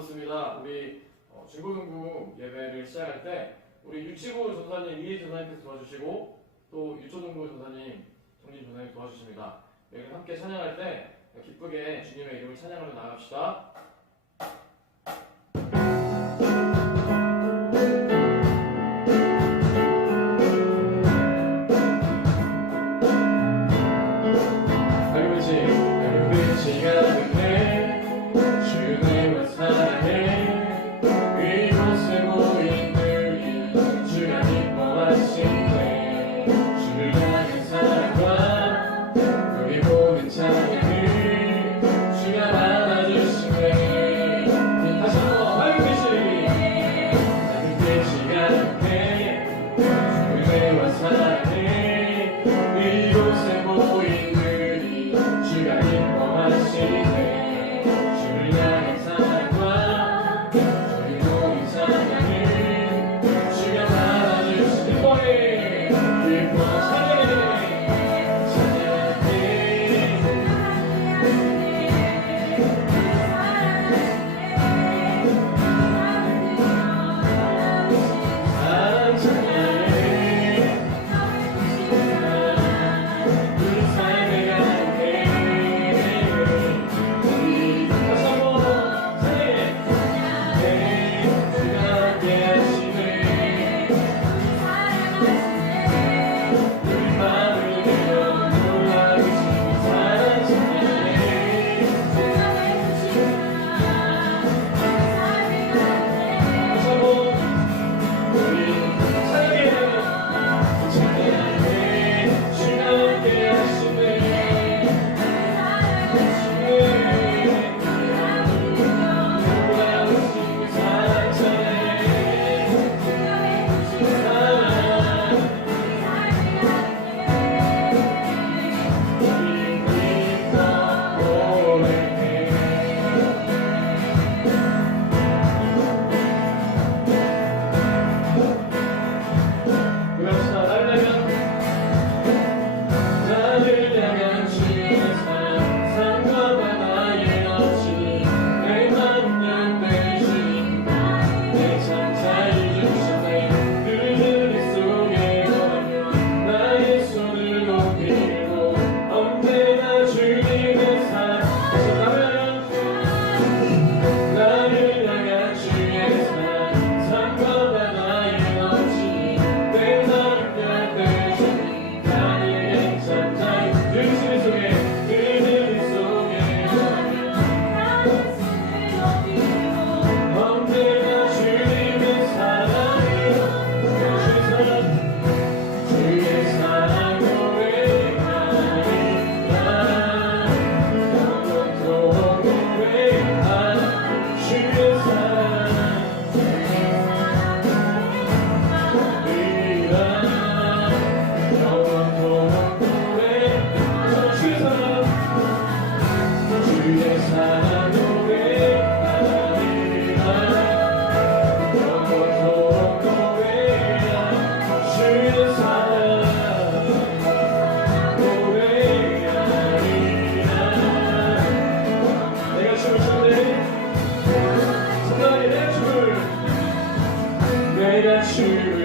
좋습니다. 우리 중고등부 예배를 시작할 때 우리 유치부 전사님 이혜 전사님께서 도와주시고 또 유초등부 전사님 정진 전사님 도와주십니다. 여기 함께 찬양할 때 기쁘게 주님의 이름을 찬양하며 나갑시다. 주의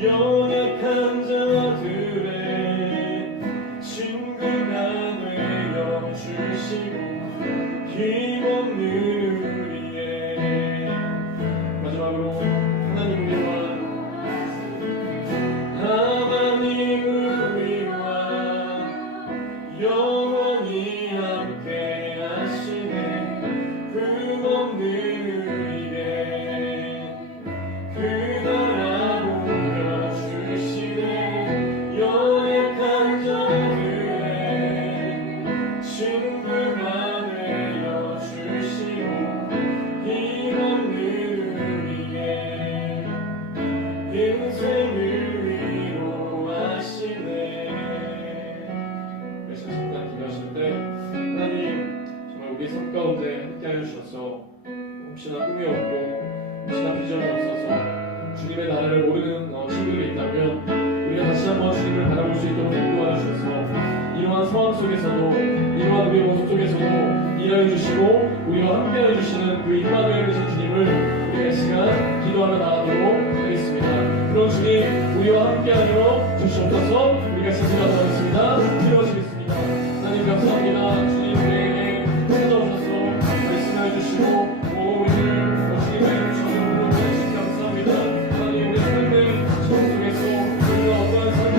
연약한 자들의 친구가 되어 주시고 힘없는 우리의 마지막으로 하나님 우리와 영원히 함께 하시네. 흠없는 우리의 그 나라 보여주시네. 연약한 자들의 친구가 되어주시고 힘없는 우리의 인생을 위로하시네. 그래서 잠깐 기도하실 때 하나님 정말 우리 삶 가운데 함께하여 주셔서 혹시나 꿈이 없고 혹시나 비전이 없어서 주님의 나라를 모르는 친구들이 있다면 우리가 다시 한번 주님을 바라볼 수 있도록 인도하여 주셔서 이러한 상황 속에서도 이러한 우리의 모습 속에서도 일하여 주시고 우리와 함께하여 주시는 그 임마누엘 되신 주님을 우리가 이 시간 기도하며 나아가도록 하겠습니다. 그런 주님 우리와 함께하여 주시옵소서. 우리가 진심으로 하겠습니다. 기도하시겠습니다. 하나님 감사합니다. 주님 우리에게 찾아오셔서 말씀하여 주시고 우리를 주님의 주님으로 주시기 감사합니다. 하나님 우리 삶의 시간 속에서 우리가 어떠한 삶을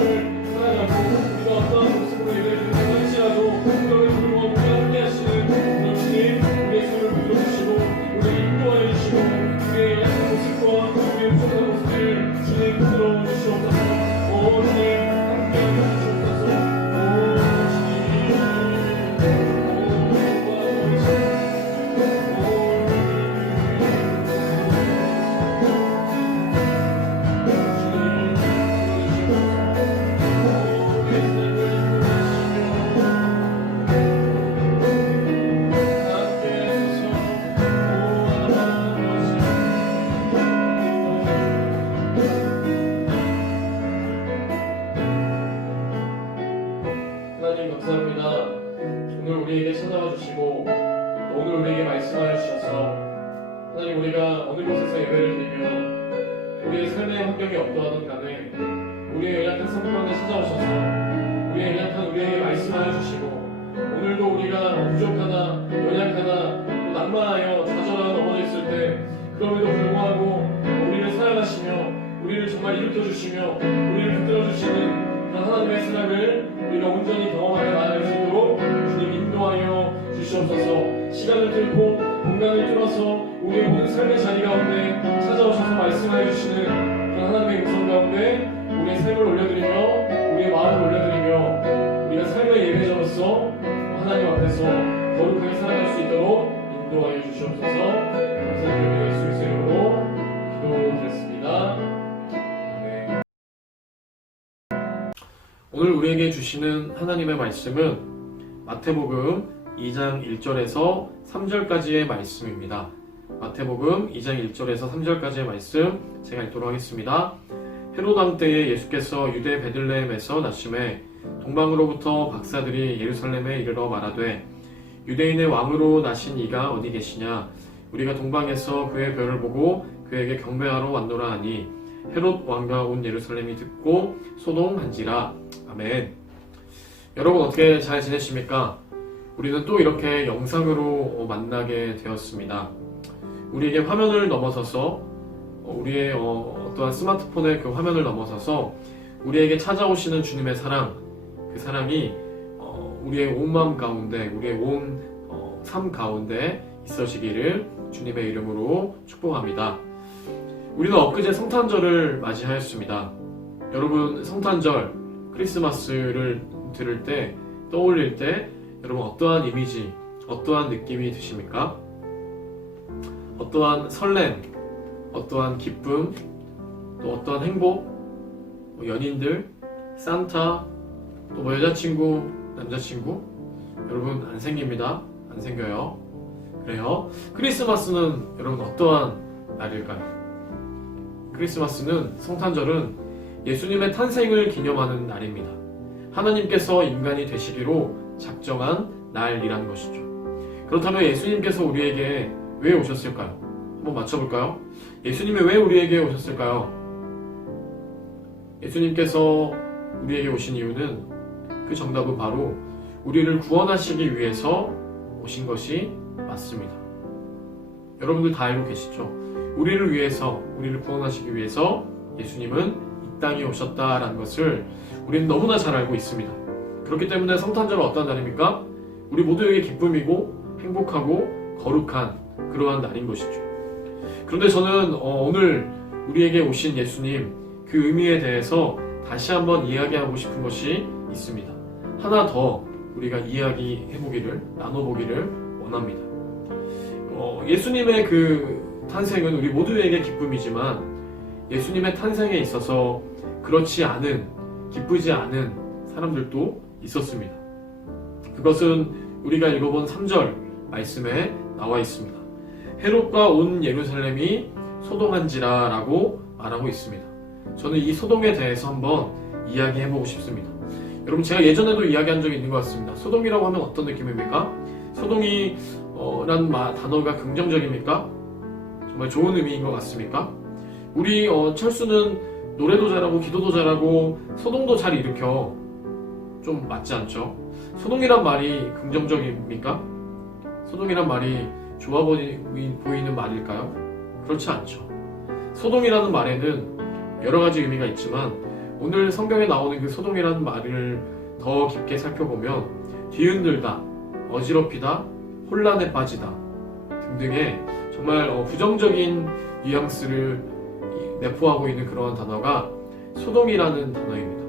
살아가고 우리가 어떠한 모습으로 이르는 할지라도 그걸 불구하고 우리와 함께 하시는 그런 주님 우리의 손을 붙들어주시고 우리를 인도하여 주시고 우리의 약한 모습과 우리의 부족한 모습을 주님 우리의 삶의 환경이 어떠하든 간에 우리의 연약한 성품에 찾아오셔서 우리의 연약한 우리에게 말씀하여 주시고 오늘도 우리가 부족하다, 연약하다, 또 낙마하여 좌절하여 넘어졌을 때 그럼에도 불구하고 우리를 사랑하시며 우리를 정말 일으켜 주시며 우리를 붙들어 주시는 그런 하나님의 사랑을 우리가 온전히 경험하여 나아갈 수 있도록 주님 인도하여 주시옵소서. 시간을 뚫고 공간을 뚫어서 우리의 모든 삶의 자리 가운데 찾아오셔서 말씀하여 주시는 그런 하나님의 음성 가운데 우리의 삶을 올려드리며 우리의 마음을 올려드리며 우리가 삶의 예배자로서 하나님 앞에서 거룩하게 살아갈 수 있도록 인도하여 주시옵소서. 감사드리며 예수의 이름으로 기도드렸습니다. 아멘. 오늘 우리에게 주시는 하나님의 말씀은 마태복음 2장 1절에서 3절까지의 말씀입니다. 마태복음 2장 1절에서 3절까지의 말씀 제가 읽도록 하겠습니다. 헤롯 왕 때에 예수께서 유대 베들레헴에서 나심에 동방으로부터 박사들이 예루살렘에 이르러 말하되 유대인의 왕으로 나신 이가 어디 계시냐? 우리가 동방에서 그의 별을 보고 그에게 경배하러 왔노라 하니 헤롯 왕과 온 예루살렘이 듣고 소동한지라. 아멘. 여러분 어떻게 잘 지내십니까? 우리는 또 이렇게 영상으로 만나게 되었습니다. 우리에게 화면을 넘어서서 우리의 어떠한 스마트폰의 그 화면을 넘어서서 우리에게 찾아오시는 주님의 사랑, 그 사랑이 우리의 온 마음 가운데, 우리의 온 삶 가운데 있으시기를 주님의 이름으로 축복합니다. 우리는 엊그제 성탄절을 맞이하였습니다. 여러분 성탄절, 크리스마스를 들을 때, 떠올릴 때 여러분 어떠한 이미지, 어떠한 느낌이 드십니까? 어떠한 설렘, 어떠한 기쁨, 또 어떠한 행복, 연인들, 산타, 또 뭐 여자친구, 남자친구 여러분 안 생깁니다. 안 생겨요. 그래요. 크리스마스는 여러분 어떠한 날일까요? 크리스마스는 성탄절은 예수님의 탄생을 기념하는 날입니다. 하나님께서 인간이 되시기로 작정한 날이라는 것이죠. 그렇다면 예수님께서 우리에게 왜 오셨을까요? 한번 맞춰볼까요? 예수님이 왜 우리에게 오셨을까요? 예수님께서 우리에게 오신 이유는 그 정답은 바로 우리를 구원하시기 위해서 오신 것이 맞습니다. 여러분들 다 알고 계시죠? 우리를 위해서, 우리를 구원하시기 위해서 예수님은 이 땅에 오셨다라는 것을 우리는 너무나 잘 알고 있습니다. 그렇기 때문에 성탄절은 어떤 날입니까? 우리 모두에게 기쁨이고 행복하고 거룩한 그러한 날인 것이죠. 그런데 저는 오늘 우리에게 오신 예수님 그 의미에 대해서 다시 한번 이야기하고 싶은 것이 있습니다. 하나 더 우리가 이야기해보기를, 나눠보기를 원합니다. 예수님의 그 탄생은 우리 모두에게 기쁨이지만 예수님의 탄생에 있어서 그렇지 않은, 기쁘지 않은 사람들도 있었습니다. 그것은 우리가 읽어본 3절 말씀에 나와 있습니다. 헤롯과 온 예루살렘이 소동한지라 라고 말하고 있습니다. 저는 이 소동에 대해서 한번 이야기해보고 싶습니다. 여러분 제가 예전에도 이야기한 적이 있는 것 같습니다. 소동이라고 하면 어떤 느낌입니까? 소동이 라는 단어가 긍정적입니까? 정말 좋은 의미인 것 같습니까? 우리 철수는 노래도 잘하고 기도도 잘하고 소동도 잘 일으켜. 좀 맞지 않죠? 소동이란 말이 긍정적입니까? 소동이란 말이 좋아 보이는 말일까요? 그렇지 않죠. 소동이라는 말에는 여러 가지 의미가 있지만 오늘 성경에 나오는 그 소동이라는 말을 더 깊게 살펴보면 뒤흔들다, 어지럽히다, 혼란에 빠지다 등등의 정말 부정적인 뉘앙스를 내포하고 있는 그러한 단어가 소동이라는 단어입니다.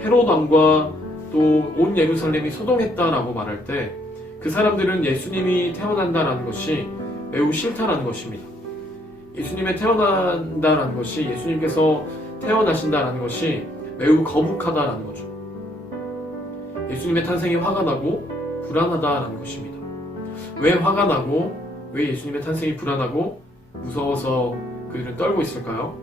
헤롯 왕과 또 온 예루살렘이 소동했다라고 말할 때 그 사람들은 예수님이 태어난다라는 것이 매우 싫다라는 것입니다. 예수님의 태어난다라는 것이, 예수님께서 태어나신다라는 것이 매우 거북하다라는 거죠. 예수님의 탄생이 화가 나고 불안하다라는 것입니다. 왜 화가 나고 왜 예수님의 탄생이 불안하고 무서워서 그들은 떨고 있을까요?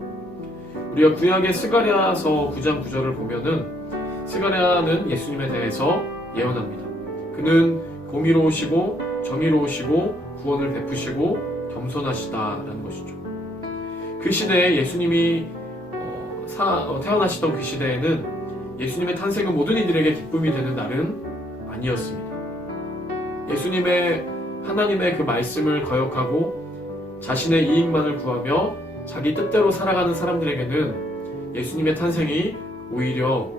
우리가 구약의 스가랴서 9장 9절을 보면은 스가랴는 예수님에 대해서 예언합니다. 그는 공의로우시고 정의로우시고 구원을 베푸시고 겸손하시다라는 것이죠. 그 시대에 예수님이 태어나시던 그 시대에는 예수님의 탄생은 모든 이들에게 기쁨이 되는 날은 아니었습니다. 예수님의 하나님의 그 말씀을 거역하고 자신의 이익만을 구하며 자기 뜻대로 살아가는 사람들에게는 예수님의 탄생이 오히려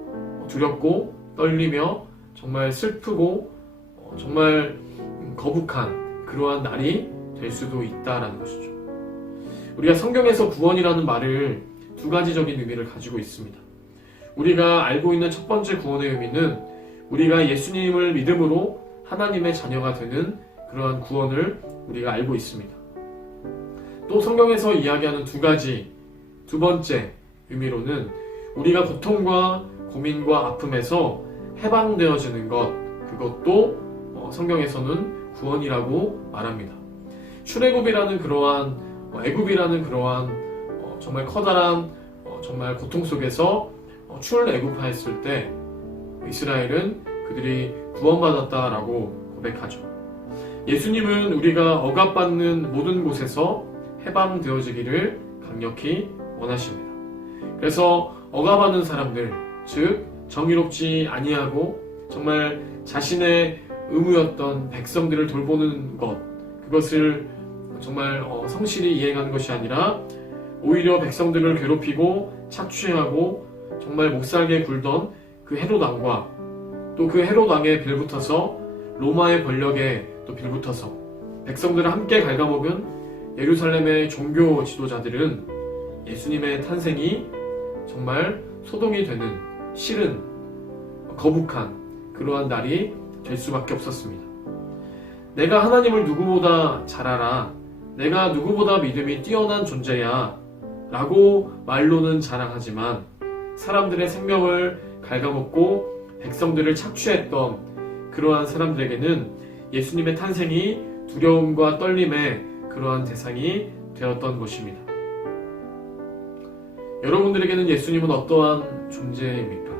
두렵고 떨리며 정말 슬프고 정말 거북한 그러한 날이 될 수도 있다라는 것이죠. 우리가 성경에서 구원이라는 말을 두 가지적인 의미를 가지고 있습니다. 우리가 알고 있는 첫 번째 구원의 의미는 우리가 예수님을 믿음으로 하나님의 자녀가 되는 그러한 구원을 우리가 알고 있습니다. 또 성경에서 이야기하는 두 번째 의미로는 우리가 고통과 고민과 아픔에서 해방되어지는 것, 그것도 성경에서는 구원이라고 말합니다. 출애굽이라는 그러한 애굽이라는 그러한 정말 커다란 정말 고통 속에서 출애굽하였을 때 이스라엘은 그들이 구원받았다라고 고백하죠. 예수님은 우리가 억압받는 모든 곳에서 해방되어지기를 강력히 원하십니다. 그래서 억압하는 사람들, 즉 정의롭지 아니하고 정말 자신의 의무였던 백성들을 돌보는 것, 그것을 정말 성실히 이행하는 것이 아니라 오히려 백성들을 괴롭히고 착취하고 정말 못살게 굴던 그 헤롯 왕과 또 그 헤롯 왕에 빌붙어서 로마의 권력에 또 빌붙어서 백성들을 함께 갉아먹은 예루살렘의 종교 지도자들은 예수님의 탄생이 정말 소동이 되는 싫은 거북한 그러한 날이 될 수밖에 없었습니다. 내가 하나님을 누구보다 잘 알아, 내가 누구보다 믿음이 뛰어난 존재야 라고 말로는 자랑하지만 사람들의 생명을 갉아먹고 백성들을 착취했던 그러한 사람들에게는 예수님의 탄생이 두려움과 떨림의 그러한 대상이 되었던 것입니다. 여러분들에게는 예수님은 어떠한 존재입니까?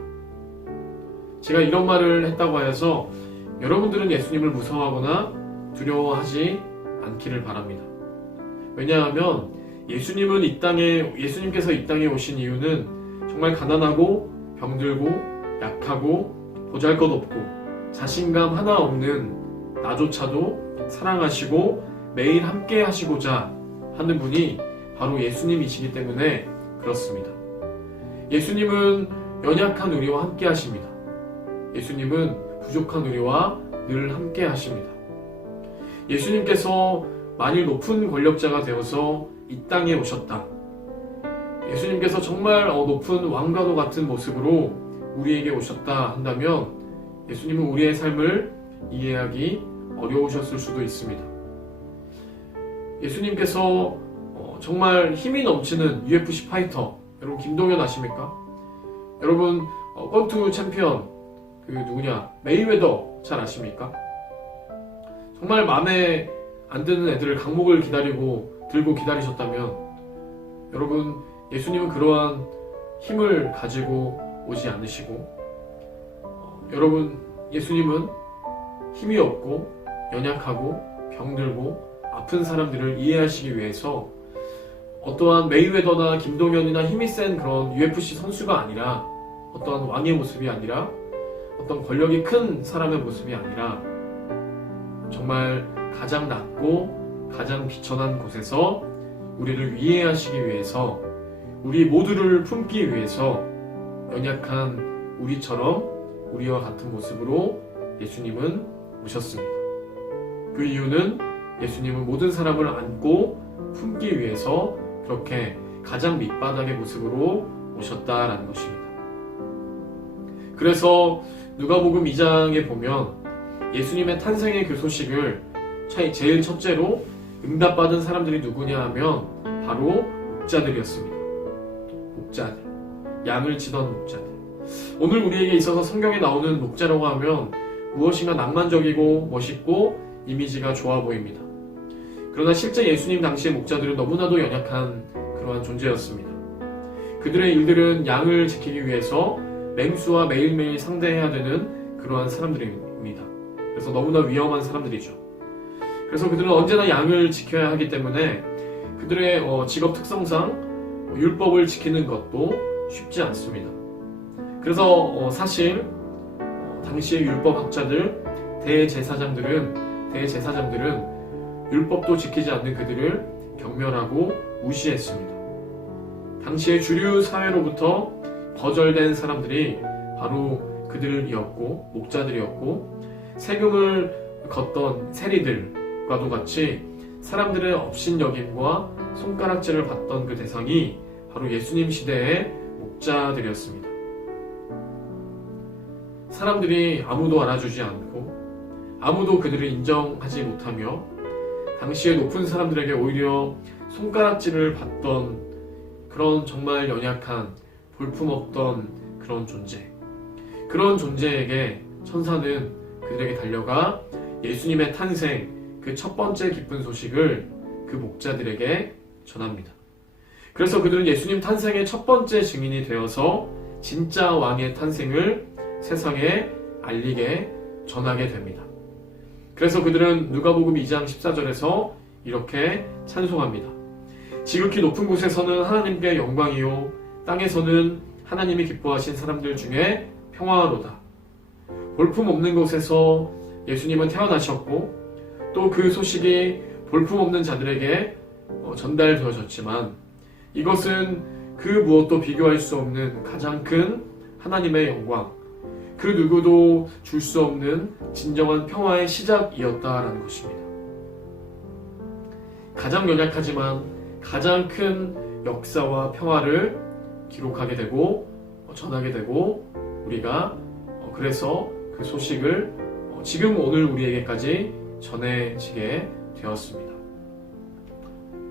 제가 이런 말을 했다고 하여서 여러분들은 예수님을 무서워하거나 두려워하지 않기를 바랍니다. 왜냐하면 예수님께서 이 땅에 오신 이유는 정말 가난하고 병들고 약하고 보잘것없고 자신감 하나 없는 나조차도 사랑하시고 매일 함께 하시고자 하는 분이 바로 예수님이시기 때문에 그렇습니다. 예수님은 연약한 우리와 함께 하십니다. 예수님은 부족한 우리와 늘 함께 하십니다. 예수님께서 만일 높은 권력자가 되어서 이 땅에 오셨다. 예수님께서 정말 높은 왕과도 같은 모습으로 우리에게 오셨다 한다면 예수님은 우리의 삶을 이해하기 어려우셨을 수도 있습니다. 예수님께서 정말 힘이 넘치는 UFC 파이터, 여러분 김동현 아십니까? 여러분 권투 챔피언 메이웨더 잘 아십니까? 정말 마음에 안 드는 애들을 강목을 들고 기다리셨다면 여러분 예수님은 그러한 힘을 가지고 오지 않으시고 여러분 예수님은 힘이 없고 연약하고 병들고 아픈 사람들을 이해하시기 위해서 어떠한 메이웨더나 김동현이나 힘이 센 그런 UFC 선수가 아니라 어떠한 왕의 모습이 아니라 어떤 권력이 큰 사람의 모습이 아니라 정말 가장 낮고 가장 비천한 곳에서 우리를 이해하시기 위해서 우리 모두를 품기 위해서 연약한 우리처럼 우리와 같은 모습으로 예수님은 오셨습니다. 그 이유는 예수님은 모든 사람을 안고 품기 위해서 그렇게 가장 밑바닥의 모습으로 오셨다라는 것입니다. 그래서 누가복음 2장에 보면 예수님의 탄생의 그 소식을 제일 첫째로 응답받은 사람들이 누구냐 하면 바로 목자들이었습니다. 목자들, 양을 치던 목자들. 오늘 우리에게 있어서 성경에 나오는 목자라고 하면 무엇인가 낭만적이고 멋있고 이미지가 좋아 보입니다. 그러나 실제 예수님 당시의 목자들은 너무나도 연약한 그러한 존재였습니다. 그들의 일들은 양을 지키기 위해서 맹수와 매일매일 상대해야 되는 그러한 사람들입니다. 그래서 너무나 위험한 사람들이죠. 그래서 그들은 언제나 양을 지켜야 하기 때문에 그들의 직업 특성상 율법을 지키는 것도 쉽지 않습니다. 그래서 사실 당시의 율법학자들, 대제사장들은 율법도 지키지 않는 그들을 경멸하고 무시했습니다. 당시의 주류 사회로부터 거절된 사람들이 바로 그들이었고 목자들이었고, 세금을 걷던 세리들과도 같이 사람들의 업신여김과 손가락질을 받던 그 대상이 바로 예수님 시대의 목자들이었습니다. 사람들이 아무도 알아주지 않고 아무도 그들을 인정하지 못하며 당시의 높은 사람들에게 오히려 손가락질을 받던 그런 정말 연약한 볼품없던 그런 존재에게 천사는 그들에게 달려가 예수님의 탄생, 그 첫 번째 기쁜 소식을 그 목자들에게 전합니다. 그래서 그들은 예수님 탄생의 첫 번째 증인이 되어서 진짜 왕의 탄생을 세상에 알리게 전하게 됩니다. 그래서 그들은 누가복음 2장 14절에서 이렇게 찬송합니다. 지극히 높은 곳에서는 하나님께 영광이요, 땅에서는 하나님이 기뻐하신 사람들 중에 평화로다. 볼품없는 곳에서 예수님은 태어나셨고 또 그 소식이 볼품없는 자들에게 전달되어졌지만 이것은 그 무엇도 비교할 수 없는 가장 큰 하나님의 영광, 그 누구도 줄 수 없는 진정한 평화의 시작이었다라는 것입니다. 가장 연약하지만 가장 큰 역사와 평화를 기록하게 되고 전하게 되고, 우리가 그래서 그 소식을 지금 오늘 우리에게까지 전해지게 되었습니다.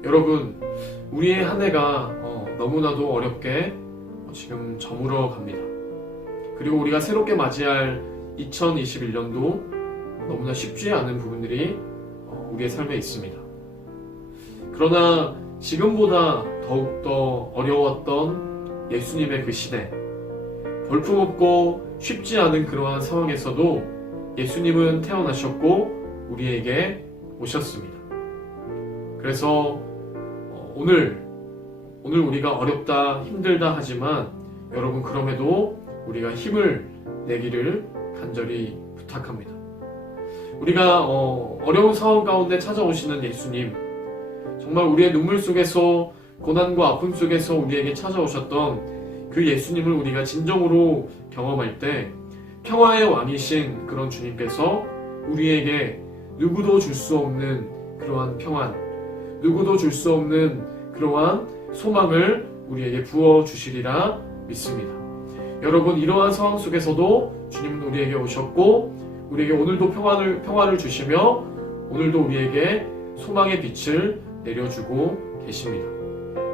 여러분, 우리의 한 해가 너무나도 어렵게 지금 저물어 갑니다. 그리고 우리가 새롭게 맞이할 2021년도 너무나 쉽지 않은 부분들이 우리의 삶에 있습니다. 그러나 지금보다 더욱더 어려웠던 예수님의 그 시대, 볼품없고 쉽지 않은 그러한 상황에서도 예수님은 태어나셨고 우리에게 오셨습니다. 그래서 오늘 우리가 어렵다, 힘들다 하지만 여러분, 그럼에도 우리가 힘을 내기를 간절히 부탁합니다. 우리가 어려운 상황 가운데 찾아오시는 예수님, 정말 우리의 눈물 속에서, 고난과 아픔 속에서 우리에게 찾아오셨던 그 예수님을 우리가 진정으로 경험할 때 평화의 왕이신 그런 주님께서 우리에게 누구도 줄 수 없는 그러한 평안, 누구도 줄 수 없는 그러한 소망을 우리에게 부어주시리라 믿습니다. 여러분, 이러한 상황 속에서도 주님은 우리에게 오셨고 우리에게 오늘도 평화를 주시며 오늘도 우리에게 소망의 빛을 내려주고 계십니다.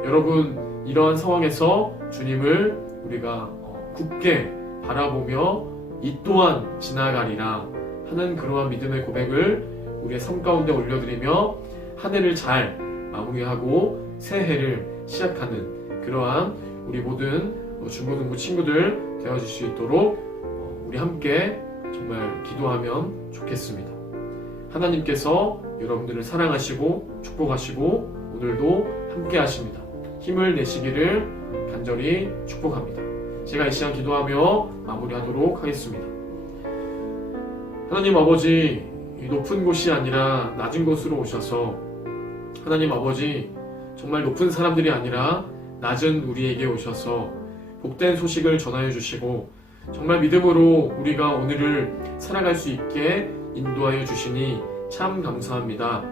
여러분, 이러한 상황에서 주님을 우리가 굳게 바라보며 이 또한 지나가리라 하는 그러한 믿음의 고백을 우리의 삶 가운데 올려드리며 한 해를 잘 마무리하고 새 해를 시작하는 그러한 우리 모든 중고등부 친구들 되어줄 수 있도록 우리 함께 정말 기도하면 좋겠습니다. 하나님께서 여러분들을 사랑하시고 축복하시고 오늘도 함께 하십니다. 힘을 내시기를 간절히 축복합니다. 제가 이 시간 기도하며 마무리하도록 하겠습니다. 하나님 아버지, 높은 곳이 아니라 낮은 곳으로 오셔서 하나님 아버지, 정말 높은 사람들이 아니라 낮은 우리에게 오셔서 복된 소식을 전하여 주시고 정말 믿음으로 우리가 오늘을 살아갈 수 있게 인도하여 주시니 참 감사합니다.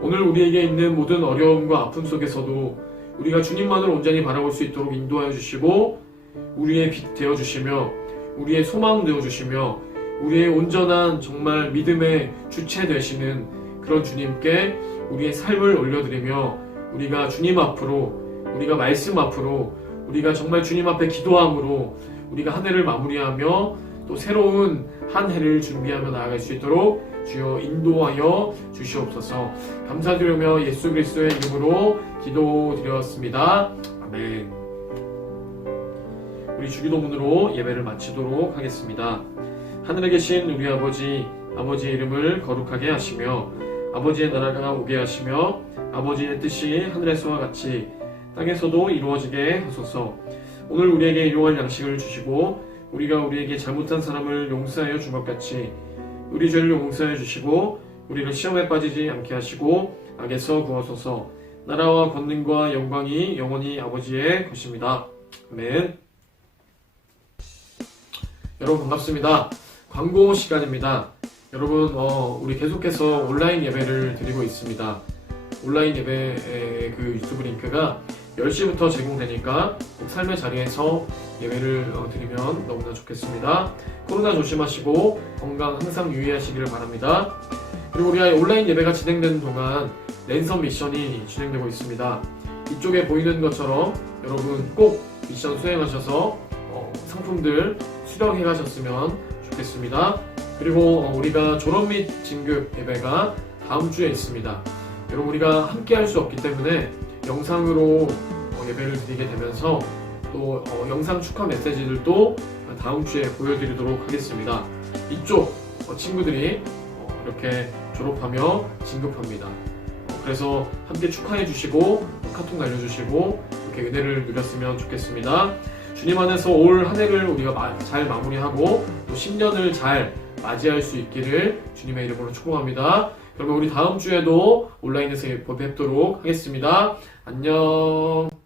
오늘 우리에게 있는 모든 어려움과 아픔 속에서도 우리가 주님만을 온전히 바라볼 수 있도록 인도하여 주시고 우리의 빛 되어 주시며 우리의 소망 되어 주시며 우리의 온전한 정말 믿음의 주체 되시는 그런 주님께 우리의 삶을 올려드리며 우리가 주님 앞으로, 우리가 말씀 앞으로, 우리가 정말 주님 앞에 기도함으로 우리가 한 해를 마무리하며 또 새로운 한 해를 준비하며 나아갈 수 있도록 주여 인도하여 주시옵소서. 감사드리며 예수 그리스도의 이름으로 기도드렸습니다. 아멘. 우리 주기도문으로 예배를 마치도록 하겠습니다. 하늘에 계신 우리 아버지, 아버지의 이름을 거룩하게 하시며 아버지의 나라가 오게 하시며 아버지의 뜻이 하늘에서와 같이 땅에서도 이루어지게 하소서. 오늘 우리에게 일용할 양식을 주시고 우리가 우리에게 잘못한 사람을 용서하여 준 것 같이 우리 죄를 용서하여 주시고 우리를 시험에 빠지지 않게 하시고 악에서 구하소서. 나라와 권능과 영광이 영원히 아버지의 것입니다. 아멘. 여러분 반갑습니다. 광고 시간입니다. 여러분 우리 계속해서 온라인 예배를 드리고 있습니다. 온라인 예배의 그 유튜브 링크가 10시부터 제공되니까 꼭 삶의 자리에서 예배를 드리면 너무나 좋겠습니다. 코로나 조심하시고 건강 항상 유의하시기를 바랍니다. 그리고 우리 온라인 예배가 진행되는 동안 랜선 미션이 진행되고 있습니다. 이쪽에 보이는 것처럼 여러분 꼭 미션 수행하셔서 상품들 수령해 가셨으면 좋겠습니다. 그리고 우리가 졸업 및 진급 예배가 다음 주에 있습니다. 여러분 우리가 함께 할 수 없기 때문에 영상으로 예배를 드리게 되면서 또 영상 축하 메시지들도 다음 주에 보여드리도록 하겠습니다. 이쪽 친구들이 이렇게 졸업하며 진급합니다. 그래서 함께 축하해 주시고 카톡 날려주시고 이렇게 은혜를 누렸으면 좋겠습니다. 주님 안에서 올 한 해를 우리가 잘 마무리하고 또 10년을 잘 맞이할 수 있기를 주님의 이름으로 축복합니다. 그러면 우리 다음 주에도 온라인에서 뵙도록 하겠습니다. 안녕.